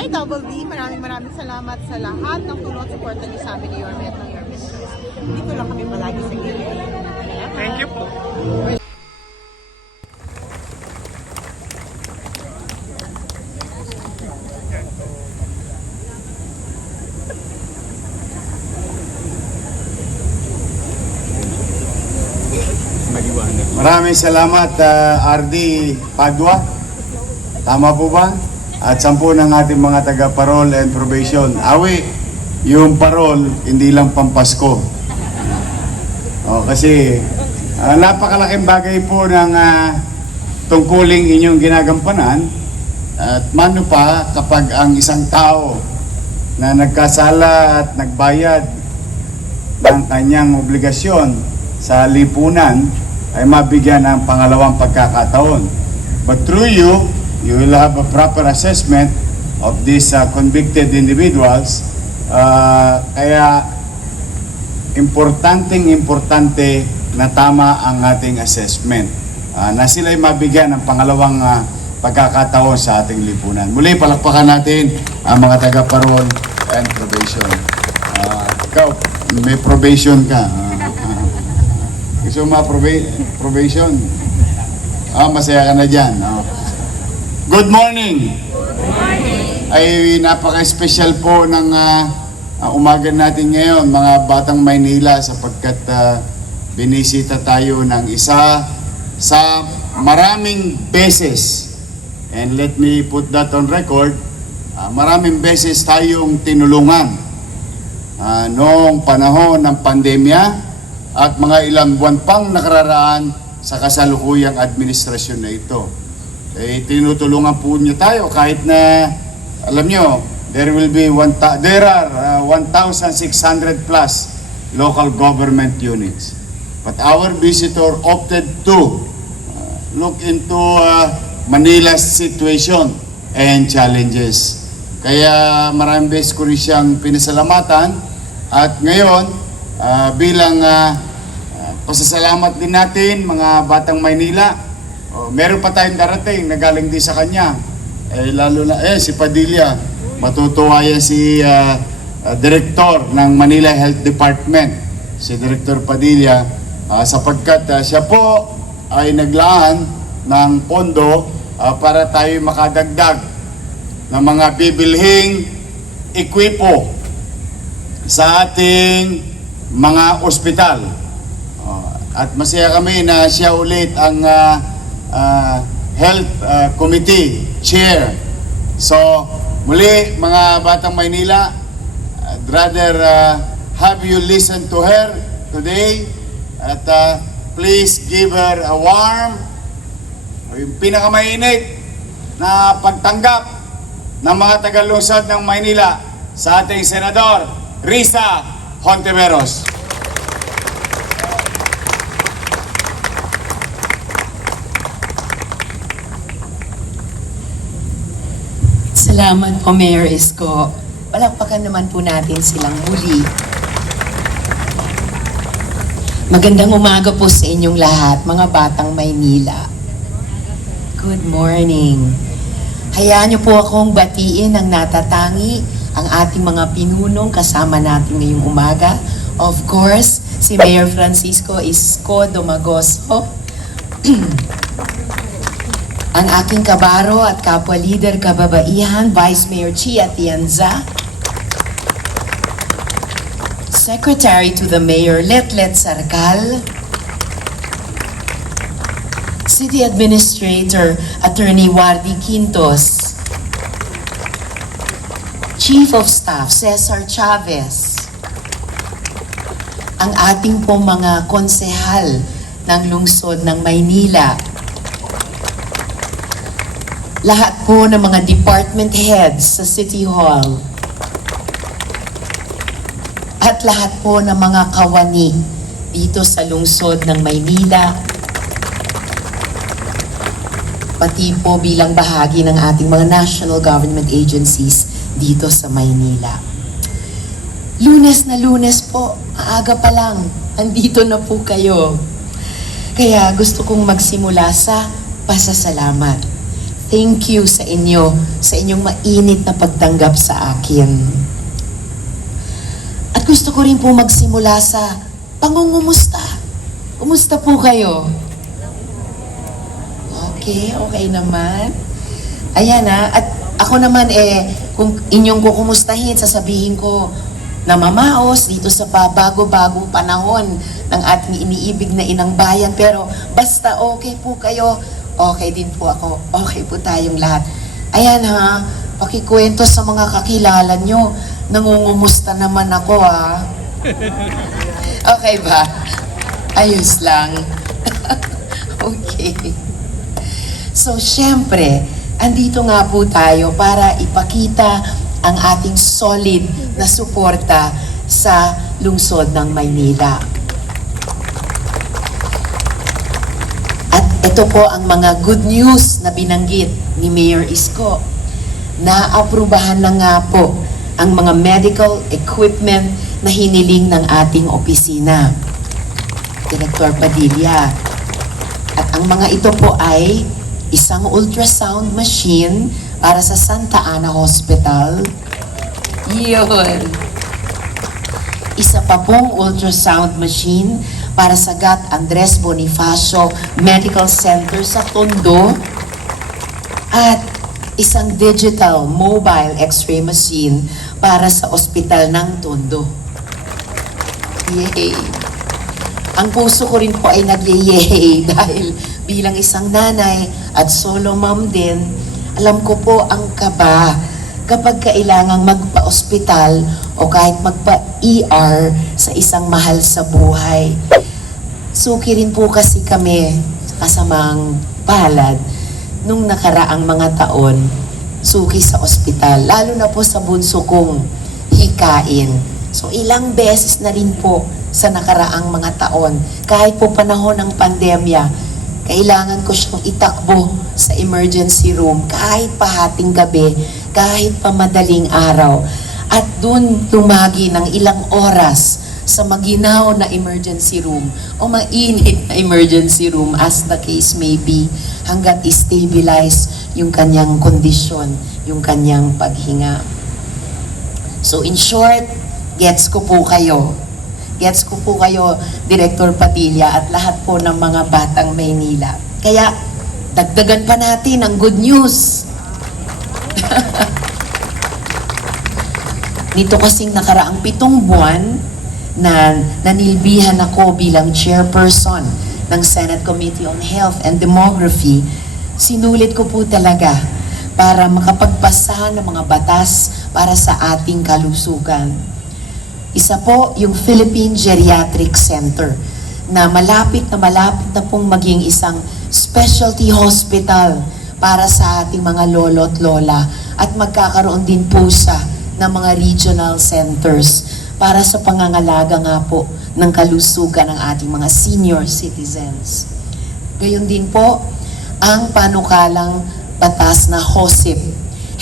Hi, Double D. Maraming salamat sa lahat ng tulong at suporta niyo sa amin ni Yorme at ng Yorme Stress. Dito lang kami palagi sa gilid. Thank you po. Maraming salamat, RD Padua. Tama po ba? At 10 ng ating mga taga-parol and probation. Awi, yung parol, hindi lang pampasko. Kasi napakalaking bagay po ng tungkuling inyong ginagampanan. At mano pa kapag ang isang tao na nagkasala at nagbayad ng kanyang obligasyon sa lipunan ay mabigyan ng pangalawang pagkakataon. But through you, you will have a proper assessment of these convicted individuals. Kaya importante na tama ang ating assessment. Na sila'y mabigyan ng pangalawang pagkakataon sa ating lipunan. Muli, palakpakan natin ang mga taga-parol and probation. Ikaw, may probation ka. Gusto mo probation? Masaya ka na dyan. Good morning! Good morning! Ay napaka-special po ng umaga natin ngayon, mga Batang Maynila, sapagkat binisita tayo ng isa sa maraming beses. And let me put that on record, maraming beses tayong tinulungan noong panahon ng pandemya at mga ilang buwan pang nakararaan sa kasalukuyang administrasyon na ito. Tinutulungan po niyo tayo kahit na, alam niyo, there are 1,600 plus local government units. But our visitor opted to look into Manila's situation and challenges. Kaya maraming beses ko rin siyang pinasalamatan at ngayon, bilang pasasalamat din natin mga Batang Maynila, meron pa tayong darating na galing din sa kanya. Lalo na si Padilla, matutuwa yan si Director ng Manila Health Department, si Director Padilla, sapagkat siya po ay naglaan ng pondo para tayo makadagdag ng mga bibilhing ekwipo sa ating mga ospital. At masaya kami na siya ulit ang Health Committee Chair. So, muli mga Batang Maynila, I'd rather have you listen to her today at please give her a warm, yung pinakamainit na pagtanggap ng mga taga-lungsod ng Maynila sa ating Senador Risa Hontiveros. Salamat po, Mayor Isko. Palakpakan naman po natin silang muli. Magandang umaga po sa inyong lahat, mga Batang Maynila. Good morning. Hayaan niyo po akong batiin ng natatangi ang ating mga pinunong kasama natin ngayong umaga. Of course, si Mayor Francisco Isko Domagoso, ang aking kabaro at kapwa-leader kababaihan, Vice Mayor Chia Atienza, Secretary to the Mayor Letlet Sarcal, City Administrator Attorney Wardy Quintos, Chief of Staff Cesar Chavez, ang ating pong mga konsehal ng lungsod ng Maynila, lahat po ng mga department heads sa City Hall, at lahat po ng mga kawani dito sa lungsod ng Maynila, pati po bilang bahagi ng ating mga national government agencies dito sa Maynila. Lunes na Lunes po, maaga pa lang, andito na po kayo. Kaya gusto kong magsimula sa pasasalamat. Thank you sa inyo, sa inyong mainit na pagtanggap sa akin. At gusto ko rin po magsimula sa pangungumusta. Kumusta po kayo? Okay, okay naman. Ayan at ako naman kung inyong kukumustahin, sasabihin ko na mamaos dito sa bago-bago panahon ng ating iniibig na inang bayan. Pero basta okay po kayo, okay din po ako. Okay po tayong lahat. Ayan pakikwento sa mga kakilala nyo. Nangungumusta naman ako Okay ba? Ayos lang. Okay. So, syempre, andito nga po tayo para ipakita ang ating solid na suporta sa lungsod ng Maynila. At ito po ang mga good news na binanggit ni Mayor Isko. Naaprubahan na nga po ang mga medical equipment na hiniling ng ating opisina. Director Padilla. At ang mga ito po ay isang ultrasound machine para sa Santa Ana Hospital. Yun. Isa pa pong ultrasound machine para sa Gat Andres Bonifacio Medical Center sa Tondo. At isang digital mobile x-ray machine para sa ospital ng Tondo. Yay! Ang puso ko rin po ay nag-yay dahil bilang isang nanay at solo mom din, alam ko po ang kaba kapag kailangang magpa-ospital o kahit magpa-ER sa isang mahal sa buhay. Suki rin po kasi kami sa kasamang palad nung nakaraang mga taon, suki sa ospital, lalo na po sa bunso kong hikain. So ilang beses na rin po sa nakaraang mga taon, kahit po panahon ng pandemya, kailangan ko siyang itakbo sa emergency room kahit pahating gabi, kahit pa madaling araw. At dun tumagi ng ilang oras sa maginaw na emergency room o mainit na emergency room as the case may be, hanggat i-stabilize yung kanyang kondisyon, yung kanyang paghinga. So in short, gets ko po kayo. Gets ko po kayo, Director Padilla, at lahat po ng mga batang Maynila. Kaya, dagdagan pa natin ang good news. Nito kasing nakaraang 7 buwan na nanilbihan ako bilang chairperson ng Senate Committee on Health and Demography, sinulit ko po talaga para makapagpasa ng mga batas para sa ating kalusugan. Isa po yung Philippine Geriatric Center na malapit na pong maging isang specialty hospital para sa ating mga lolo at lola, at magkakaroon din po siya ng mga regional centers para sa pangangalaga nga po ng kalusugan ng ating mga senior citizens. Gayon din po ang panukalang batas na HOSIP,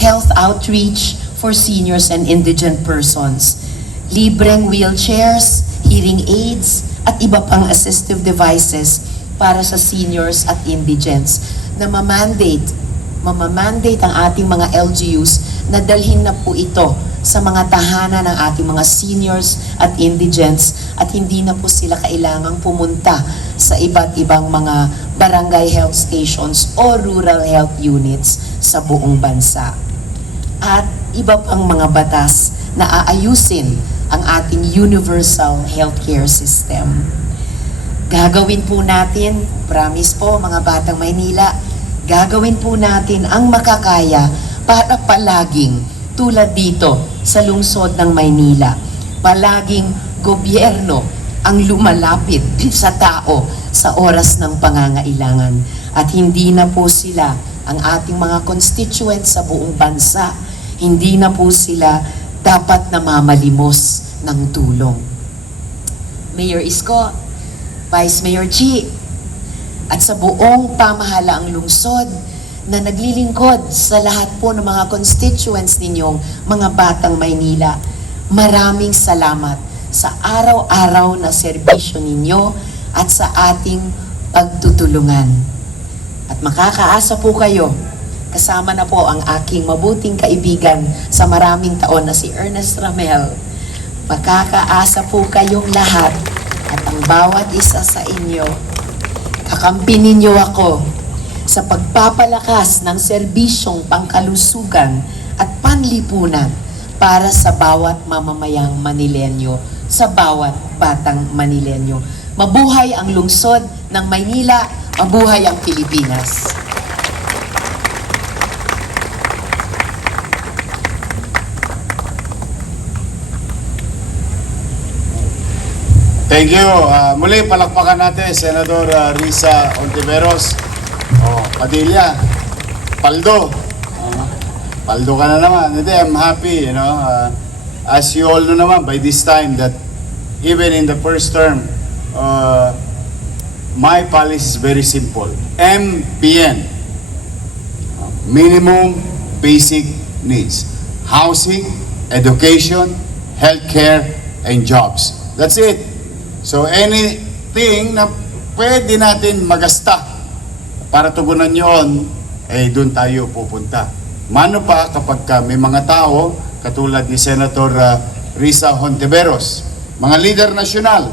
Health Outreach for Seniors and Indigent Persons. Libreng wheelchairs, hearing aids, at iba pang assistive devices para sa seniors at indigents na mamamandate ang ating mga LGUs na dalhin na po ito sa mga tahanan ng ating mga seniors at indigents, at hindi na po sila kailangang pumunta sa iba't ibang mga barangay health stations o rural health units sa buong bansa. At iba pang mga batas na aayusin ang ating universal healthcare system. Gagawin po natin, promise po mga batang Maynila, gagawin po natin ang makakaya para palaging tulad dito sa lungsod ng Maynila, palaging gobyerno ang lumalapit sa tao sa oras ng pangangailangan. At hindi na po sila ang ating mga constituents sa buong bansa, hindi na po sila dapat namamalimos ng tulong. Mayor Isko, Vice Mayor Chi, at sa buong pamahalaang lungsod na naglilingkod sa lahat po ng mga constituents ninyong mga batang Maynila, maraming salamat sa araw-araw na serbisyo ninyo at sa ating pagtutulungan. At makakaasa po kayo Kasama na po ang aking mabuting kaibigan sa maraming taon na si Ernest Ramel. Makakaasa po kayong lahat at ang bawat isa sa inyo, kakampi ninyo ako sa pagpapalakas ng serbisyong pangkalusugan at panlipunan para sa bawat mamamayang Manilenyo, sa bawat batang Manilenyo. Mabuhay ang lungsod ng Maynila, mabuhay ang Pilipinas. Thank you. Muli, palakpakan natin, Senador Risa Ontiveros. Padilla, Paldo. Paldo ka na naman. Hindi, I'm happy, as you all know naman, by this time, that even in the first term, my policy is very simple. MBN. Minimum Basic Needs. Housing, education, healthcare, and jobs. That's it. So anything na pwede natin magasta para tugunan yon, doon tayo pupunta. Mano pa kapag may mga tao, katulad ni Senator Risa Hontiveros, mga leader nasyonal,